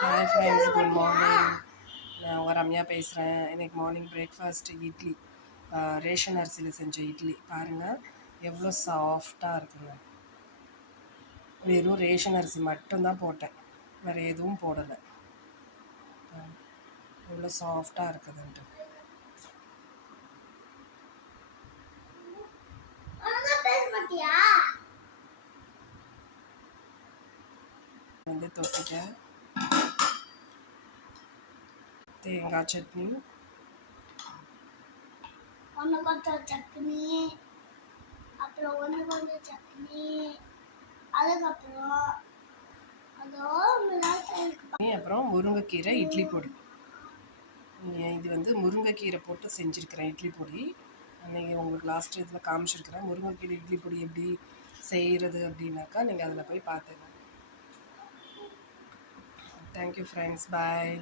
Hi friends, good morning. நான் உங்கள் ரம்யா பேசுகிறேன். இன்றைக்கி மார்னிங் பிரேக்ஃபாஸ்ட் இட்லி, ரேஷன் அரிசியில் செஞ்ச இட்லி. பாருங்கள் எவ்வளோ சாஃப்டாக இருக்குங்க. வெறும் ரேஷன் அரிசி மட்டும்தான் போட்டேன், வேறு எதுவும் போடலை. எவ்வளோ சாஃப்டாக இருக்குதுன்ட்டு. வந்து தொட்டுட்டேன் தேங்காய் சட்னி, ஒன்று கொஞ்சம் சட்னி, அப்புறம் ஒன்று கொஞ்சம் சட்னி, அதுக்கப்புறம் அப்புறம் முருங்கைக்கீரை இட்லி பொடி. இது வந்து முருங்கைக்கீரை போட்டு செஞ்சுருக்கிறேன் இட்லி பொடி. அன்றைக்கி உங்களுக்கு லாஸ்ட் இதில் காமிச்சிருக்கிறேன். முருங்கைக்கீரை இட்லி பொடி எப்படி செய்கிறது அப்படின்னாக்கா நீங்கள் அதில் போய் பார்த்துங்க. தேங்க்யூ ஃப்ரெண்ட்ஸ், பாய்.